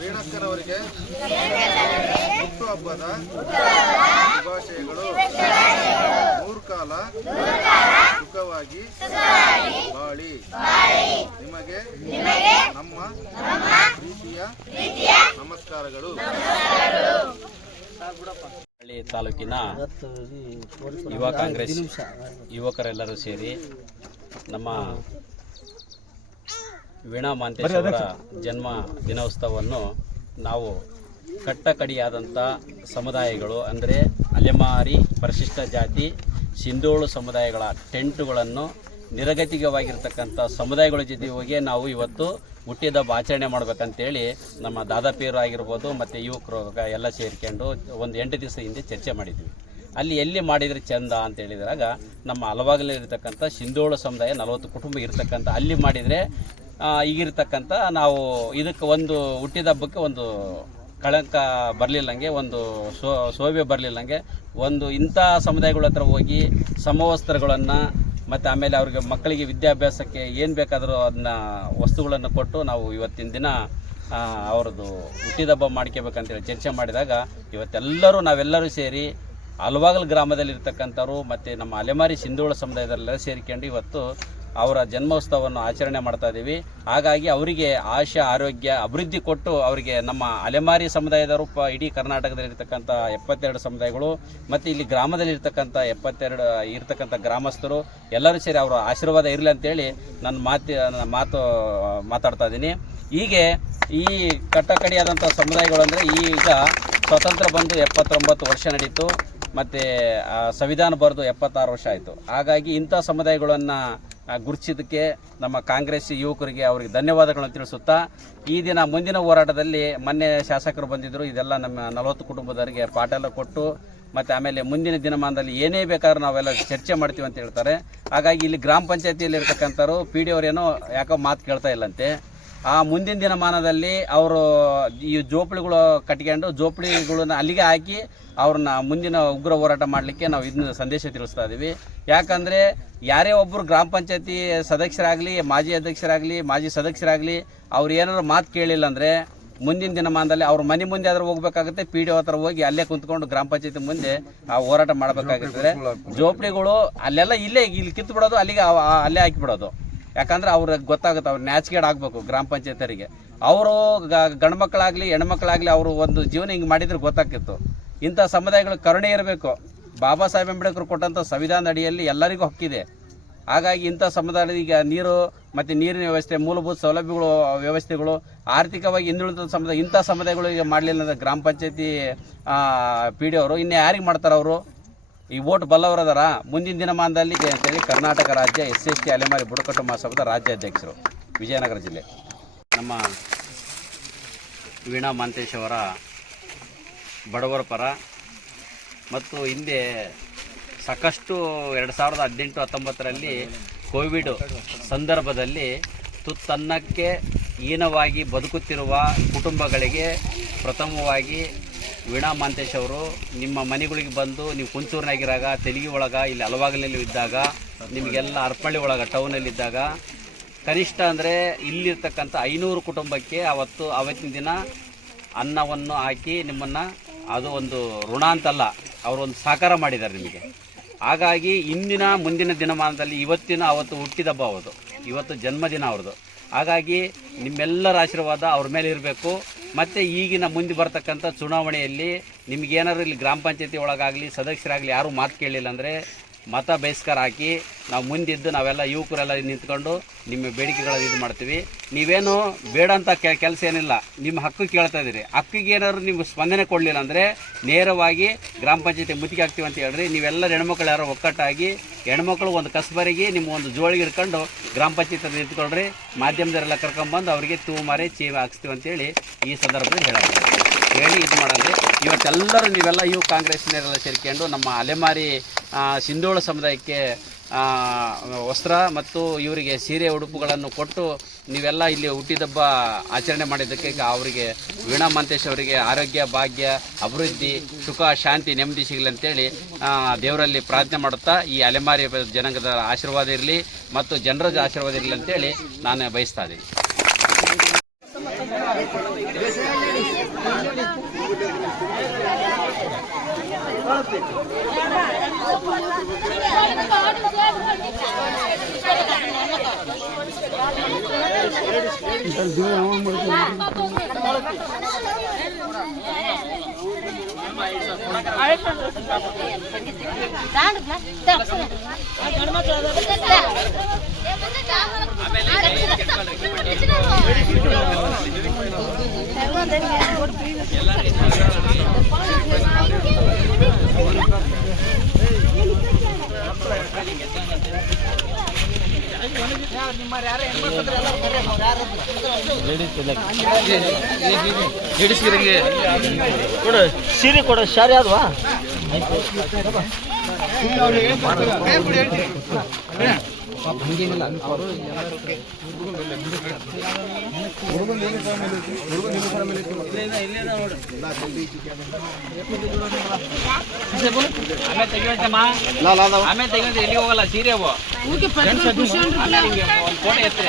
ವೀಣಕ್ಕನವರಿಗೆ ಹುಟ್ಟುಹಬ್ಬದ ಶುಭಾಶಯಗಳು. ಮೂರ್ಕಾಲ ಸುಖವಾಗಿ ಬಾಳಿ. ನಿಮಗೆ ನಮ್ಮ ಪ್ರೀತಿಯ ನಮಸ್ಕಾರಗಳು. ತಾಲೂಕಿನ ಯುವ ಕಾಂಗ್ರೆಸ್ ಯುವಕರೆಲ್ಲರೂ ಸೇರಿ ನಮ್ಮ ವೀಣಾ ಮಾಂತೇಶ್ ಅವರ ಜನ್ಮ ದಿನೋತ್ಸವವನ್ನು ನಾವು ಕಟ್ಟಕಡಿಯಾದಂಥ ಸಮುದಾಯಗಳು ಅಂದರೆ ಅಲೆಮಾರಿ, ಪರಿಶಿಷ್ಟ ಜಾತಿ, ಸಿಂಧೋಳು ಸಮುದಾಯಗಳ ಟೆಂಟುಗಳನ್ನು ನಿರಗತಿಕವಾಗಿರ್ತಕ್ಕಂಥ ಸಮುದಾಯಗಳ ಜೊತೆ ಹೋಗಿ ನಾವು ಇವತ್ತು ಹುಟ್ಟಿದಬ್ಬ ಆಚರಣೆ ಮಾಡಬೇಕಂತೇಳಿ ನಮ್ಮ ದಾದಾಪೀರು ಆಗಿರ್ಬೋದು ಮತ್ತು ಯುವಕರು ಎಲ್ಲ ಸೇರಿಕೊಂಡು ಒಂದು 8 ದಿವಸ ಹಿಂದೆ ಚರ್ಚೆ ಮಾಡಿದ್ವಿ. ಅಲ್ಲಿ ಎಲ್ಲಿ ಮಾಡಿದರೆ ಚೆಂದ ಅಂತ ಹೇಳಿದಾಗ ನಮ್ಮ ಹಲವಾಗಲಿರ್ತಕ್ಕಂಥ ಸಿಂಧೋಳು ಸಮುದಾಯ 40 ಕುಟುಂಬ ಇರ್ತಕ್ಕಂಥ ಅಲ್ಲಿ ಮಾಡಿದರೆ ಈಗಿರ್ತಕ್ಕಂಥ ನಾವು ಇದಕ್ಕೆ ಒಂದು ಹುಟ್ಟಿದಬ್ಬಕ್ಕೆ ಒಂದು ಕಳಂಕ ಬರಲಿಲ್ಲಂಗೆ, ಒಂದು ಶೋಭೆ ಬರಲಿಲ್ಲಂಗೆ ಒಂದು ಇಂಥ ಸಮುದಾಯಗಳ ಹತ್ರ ಹೋಗಿ ಸಮವಸ್ತ್ರಗಳನ್ನು ಮತ್ತು ಆಮೇಲೆ ಅವ್ರಿಗೆ ಮಕ್ಕಳಿಗೆ ವಿದ್ಯಾಭ್ಯಾಸಕ್ಕೆ ಏನು ಬೇಕಾದರೂ ಅದನ್ನ ವಸ್ತುಗಳನ್ನು ಕೊಟ್ಟು ನಾವು ಇವತ್ತಿನ ದಿನ ಅವ್ರದ್ದು ಹುಟ್ಟಿದಬ್ಬ ಮಾಡ್ಕೋಬೇಕಂತೇಳಿ ಚರ್ಚೆ ಮಾಡಿದಾಗ ನಾವೆಲ್ಲರೂ ಸೇರಿ ಹಲವಾಗಲ್ ಗ್ರಾಮದಲ್ಲಿರ್ತಕ್ಕಂಥವ್ರು ಮತ್ತು ನಮ್ಮ ಅಲೆಮಾರಿ ಸಿಂಧೋಳ ಸಮುದಾಯದಲ್ಲೆಲ್ಲ ಸೇರಿಕೊಂಡು ಇವತ್ತು ಅವರ ಜನ್ಮೋತ್ಸವವನ್ನು ಆಚರಣೆ ಮಾಡ್ತಾ ಇದ್ದೀವಿ. ಹಾಗಾಗಿ ಅವರಿಗೆ ಆಶಾ ಆರೋಗ್ಯ ಅಭಿವೃದ್ಧಿ ಕೊಟ್ಟು ಅವರಿಗೆ ನಮ್ಮ ಅಲೆಮಾರಿ ಸಮುದಾಯದವರು ಇಡೀ ಕರ್ನಾಟಕದಲ್ಲಿರ್ತಕ್ಕಂಥ 72 ಸಮುದಾಯಗಳು ಮತ್ತು ಇಲ್ಲಿ ಗ್ರಾಮದಲ್ಲಿರ್ತಕ್ಕಂಥ 72 ಇರ್ತಕ್ಕಂಥ ಗ್ರಾಮಸ್ಥರು ಎಲ್ಲರೂ ಸೇರಿ ಅವರ ಆಶೀರ್ವಾದ ಇರಲಿ ಅಂತೇಳಿ ನನ್ನ ಮಾತಾಡ್ತಾ ಇದ್ದೀನಿ. ಹೀಗೆ ಈ ಕಟ್ಟಕಡಿಯಾದಂಥ ಸಮುದಾಯಗಳು ಅಂದರೆ ಈಗ ಸ್ವತಂತ್ರ ಬಂದು 79 ವರ್ಷ ನಡೀತು ಮತ್ತು ಸಂವಿಧಾನ ಬರೆದು 76 ವರ್ಷ ಆಯಿತು. ಹಾಗಾಗಿ ಇಂಥ ಸಮುದಾಯಗಳನ್ನು ಗುರುತಿಸಿದ್ದಕ್ಕೆ ನಮ್ಮ ಕಾಂಗ್ರೆಸ್ ಯುವಕರಿಗೆ ಅವರಿಗೆ ಧನ್ಯವಾದಗಳನ್ನು ತಿಳಿಸುತ್ತಾ, ಈ ದಿನ ಮುಂದಿನ ಹೋರಾಟದಲ್ಲಿ ಮೊನ್ನೆ ಶಾಸಕರು ಬಂದಿದ್ದರು, ಇದೆಲ್ಲ ನಮ್ಮ 40 ಕುಟುಂಬದವರಿಗೆ ಪಾಠ ಎಲ್ಲ ಕೊಟ್ಟು ಮತ್ತು ಆಮೇಲೆ ಮುಂದಿನ ದಿನಮಾನದಲ್ಲಿ ಏನೇ ಬೇಕಾದ್ರೂ ನಾವೆಲ್ಲ ಚರ್ಚೆ ಮಾಡ್ತೀವಿ ಅಂತ ಹೇಳ್ತಾರೆ. ಹಾಗಾಗಿ ಇಲ್ಲಿ ಗ್ರಾಮ ಪಂಚಾಯತಿಯಲ್ಲಿ ಇರ್ತಕ್ಕಂಥವ್ರು ಪಿ ಡಿ ಅವರೇನೋ ಯಾಕೋ ಮಾತು ಕೇಳ್ತಾ ಇಲ್ಲಂತೆ. ಆ ಮುಂದಿನ ದಿನಮಾನದಲ್ಲಿ ಅವರು ಈ ಜೋಪಡಿಗಳು ಕಟ್ಕೊಂಡು ಜೋಪಡಿಗಳನ್ನ ಅಲ್ಲಿಗೆ ಹಾಕಿ ಅವ್ರನ್ನ ಮುಂದಿನ ಉಗ್ರ ಹೋರಾಟ ಮಾಡಲಿಕ್ಕೆ ನಾವು ಇದನ್ನ ಸಂದೇಶ ತಿಳಿಸ್ತಾ ಇದ್ದೀವಿ. ಯಾಕಂದರೆ ಯಾರೇ ಒಬ್ಬರು ಗ್ರಾಮ ಪಂಚಾಯತಿ ಸದಸ್ಯರಾಗಲಿ, ಮಾಜಿ ಅಧ್ಯಕ್ಷರಾಗಲಿ, ಮಾಜಿ ಸದಸ್ಯರಾಗಲಿ ಅವ್ರು ಏನಾದ್ರು ಮಾತು ಕೇಳಿಲ್ಲ ಅಂದರೆ ಮುಂದಿನ ದಿನಮಾನದಲ್ಲಿ ಅವ್ರ ಮನೆ ಮುಂದೆ ಆದರೂ ಹೋಗ್ಬೇಕಾಗುತ್ತೆ, ಪಿ ಡಿ ಒ ಹತ್ರ ಹೋಗಿ ಅಲ್ಲೇ ಕುಂತ್ಕೊಂಡು ಗ್ರಾಮ ಪಂಚಾಯತಿ ಮುಂದೆ ಆ ಹೋರಾಟ ಮಾಡಬೇಕಾಗುತ್ತೆ. ಜೋಪಡಿಗಳು ಅಲ್ಲೆಲ್ಲ ಇಲ್ಲಿ ಕಿತ್ತು ಬಿಡೋದು, ಅಲ್ಲೇ ಹಾಕಿಬಿಡೋದು. ಯಾಕಂದ್ರೆ ಅವ್ರಿಗೆ ಗೊತ್ತಾಗುತ್ತೆ, ಅವ್ರು ನ್ಯಾಚ್ಗೇಡ್ ಆಗಬೇಕು ಗ್ರಾಮ ಪಂಚಾಯತರಿಗೆ. ಅವರು ಗಂಡು ಮಕ್ಕಳಾಗಲಿ ಹೆಣ್ಮಕ್ಳಾಗಲಿ ಅವರು ಒಂದು ಜೀವನ ಹಿಂಗೆ ಮಾಡಿದ್ರೆ ಗೊತ್ತಾಗ್ತಿತ್ತು. ಇಂಥ ಸಮುದಾಯಗಳು ಕರುಣೆ ಇರಬೇಕು. ಬಾಬಾ ಸಾಹೇಬ್ ಅಂಬೇಡ್ಕರ್ ಕೊಟ್ಟಂಥ ಸಂವಿಧಾನದ ಅಡಿಯಲ್ಲಿ ಎಲ್ಲರಿಗೂ ಹಕ್ಕಿದೆ. ಹಾಗಾಗಿ ಇಂಥ ಸಮುದಾಯದ ಈಗ ನೀರು ಮತ್ತು ನೀರಿನ ವ್ಯವಸ್ಥೆ, ಮೂಲಭೂತ ಸೌಲಭ್ಯಗಳು ವ್ಯವಸ್ಥೆಗಳು ಆರ್ಥಿಕವಾಗಿ ಹಿಂದುಳಿದ ಸಮುದಾಯ ಇಂಥ ಸಮುದಾಯಗಳು ಈಗ ಮಾಡಲಿಲ್ಲ ಅಂದರೆ ಗ್ರಾಮ ಪಂಚಾಯತಿ ಪಿ ಡಿ ಅವರು ಇನ್ನು ಯಾರಿಗೆ ಮಾಡ್ತಾರೆ? ಅವರು ಈ ಓಟ್ ಬಲ್ಲವರದಾರ. ಮುಂದಿನ ದಿನಮಾನದಲ್ಲಿ ಅಂತೇಳಿ ಕರ್ನಾಟಕ ರಾಜ್ಯ SC ಅಲೆಮಾರಿ ಬುಡಕಟ್ಟು ಮಹಾಸಭಾದ ರಾಜ್ಯಾಧ್ಯಕ್ಷರು, ವಿಜಯನಗರ ಜಿಲ್ಲೆ. ನಮ್ಮ ವೀಣಾ ಮಾಂತೇಶ್ ಅವರ ಬಡವರ ಪರ ಮತ್ತು ಹಿಂದೆ ಸಾಕಷ್ಟು 2018-19ರಲ್ಲಿ ಕೋವಿಡ್ ಸಂದರ್ಭದಲ್ಲಿ ತುತ್ತನ್ನಕ್ಕೆ ಹೀನವಾಗಿ ಬದುಕುತ್ತಿರುವ ಕುಟುಂಬಗಳಿಗೆ ಪ್ರಥಮವಾಗಿ ವೀಣಾ ಮಾಂತೇಶ್ ಅವರು ನಿಮ್ಮ ಮನೆಗಳಿಗೆ ಬಂದು ನೀವು ಕುಂಚೂರಿನಾಗಿರಾಗ, ತೆಲಗಿ ಒಳಗೆ, ಇಲ್ಲಿ ಹಲವಾಗಲಲ್ಲಿ ಇದ್ದಾಗ, ನಿಮಗೆಲ್ಲ ಅರ್ಪಳ್ಳಿ ಒಳಗೆ ಟೌನಲ್ಲಿದ್ದಾಗ ಕನಿಷ್ಠ ಅಂದರೆ ಇಲ್ಲಿರ್ತಕ್ಕಂಥ 500 ಕುಟುಂಬಕ್ಕೆ ಅವತ್ತಿನ ದಿನ ಅನ್ನವನ್ನು ಹಾಕಿ ನಿಮ್ಮನ್ನು, ಅದು ಒಂದು ಋಣ ಅಂತಲ್ಲ, ಅವರೊಂದು ಸಹಕಾರ ಮಾಡಿದ್ದಾರೆ ನಿಮಗೆ. ಹಾಗಾಗಿ ಮುಂದಿನ ದಿನಮಾನದಲ್ಲಿ ಅವತ್ತು ಹುಟ್ಟಿದಬ್ಬ ಅವ್ರದ್ದು, ಇವತ್ತು ಜನ್ಮದಿನ ಅವ್ರದ್ದು. ಹಾಗಾಗಿ ನಿಮ್ಮೆಲ್ಲರ ಆಶೀರ್ವಾದ ಅವ್ರ ಮೇಲೆ ಇರಬೇಕು. ಮತ್ತು ಈಗಿನ ಮುಂದೆ ಬರ್ತಕ್ಕಂಥ ಚುನಾವಣೆಯಲ್ಲಿ ನಿಮಗೇನಾದ್ರು ಇಲ್ಲಿ ಗ್ರಾಮ ಪಂಚಾಯತಿ ಒಳಗಾಗಲಿ ಸದಸ್ಯರಾಗಲಿ ಯಾರೂ ಮಾತು ಕೇಳಲಿಲ್ಲ ಅಂದರೆ ಮತ ಬಹಿಷ್ಕಾರ ಹಾಕಿ ನಾವು ಮುಂದಿದ್ದು ನಾವೆಲ್ಲ ಯುವಕರೆಲ್ಲ ನಿಂತ್ಕೊಂಡು ನಿಮ್ಮ ಬೇಡಿಕೆಗಳನ್ನು ಇದು ಮಾಡ್ತೀವಿ. ನೀವೇನು ಬೇಡ ಅಂತ ಕೆಲಸ ಏನಿಲ್ಲ, ನಿಮ್ಮ ಹಕ್ಕು ಕೇಳ್ತಾ ಇದ್ದೀರಿ. ಹಕ್ಕಿಗೆ ಏನಾದ್ರು ನೀವು ಸ್ಪಂದನೆ ಕೊಡಲಿಲ್ಲ ಅಂದರೆ ನೇರವಾಗಿ ಗ್ರಾಮ ಪಂಚಾಯತಿ ಮುತ್ತಿಗೆ ಹಾಕ್ತೀವಿ ಅಂತ ಹೇಳ್ರಿ. ನೀವೆಲ್ಲ ಹೆಣ್ಮಕ್ಳು ಯಾರೋ ಒಕ್ಕಟ್ಟಾಗಿ ಹೆಣ್ಮಕ್ಳು ಒಂದು ಕಸಬರಿಗೆ ನಿಮ್ಮ ಒಂದು ಜೋಳಿಗೆ ಹಿಡ್ಕೊಂಡು ಗ್ರಾಮ ಪಂಚಾಯತಿ ನಿಂತ್ಕೊಳ್ರಿ. ಮಾಧ್ಯಮದವರೆಲ್ಲ ಕರ್ಕೊಂಬಂದು ಅವರಿಗೆ ತೂಮಾರಿ ಚೀವ ಹಾಕ್ಸ್ತೀವಿ ಅಂತೇಳಿ ಈ ಸಂದರ್ಭದಲ್ಲಿ ಹೇಳಿ ಇದು ಮಾಡೋದು. ಇವತ್ತೆಲ್ಲರೂ ನೀವೆಲ್ಲ ಯುವ ಕಾಂಗ್ರೆಸ್ನವರೆಲ್ಲ ಸೇರಿಕೊಂಡು ನಮ್ಮ ಅಲೆಮಾರಿ ಸಿಂಧೋಳ ಸಮುದಾಯಕ್ಕೆ ವಸ್ತ್ರ ಮತ್ತು ಇವರಿಗೆ ಸೀರೆ ಉಡುಪುಗಳನ್ನು ಕೊಟ್ಟು ನೀವೆಲ್ಲ ಇಲ್ಲಿ ಹುಟ್ಟಿದಬ್ಬ ಆಚರಣೆ ಮಾಡಿದ್ದಕ್ಕೆ ಅವರಿಗೆ ವೀಣಾ ಮಾಂತೇಶ್ ಅವರಿಗೆ ಆರೋಗ್ಯ, ಭಾಗ್ಯ, ಅಭಿವೃದ್ಧಿ, ಸುಖ, ಶಾಂತಿ, ನೆಮ್ಮದಿ ಸಿಗಲಿ ಅಂತೇಳಿ ದೇವರಲ್ಲಿ ಪ್ರಾರ್ಥನೆ ಮಾಡುತ್ತಾ ಈ ಅಲೆಮಾರಿ ಜನಾಂಗದ ಆಶೀರ್ವಾದ ಇರಲಿ ಮತ್ತು ಜನರ ಆಶೀರ್ವಾದ ಇರಲಿ ಅಂತೇಳಿ ನಾನು ಬಯಸ್ತಾ ಇದ್ದೀನಿ. ಸೀರೆ ಕೊಡ ಶಾರಿ ಅದ್ವಾ ಆಮೇಲೆ ತೆಗಿಯೋದು ಎಲ್ಲಿ ಹೋಗಲ್ಲ ಸೀರೆ ಅವು ಫೋಟೋ ಎತ್ತರ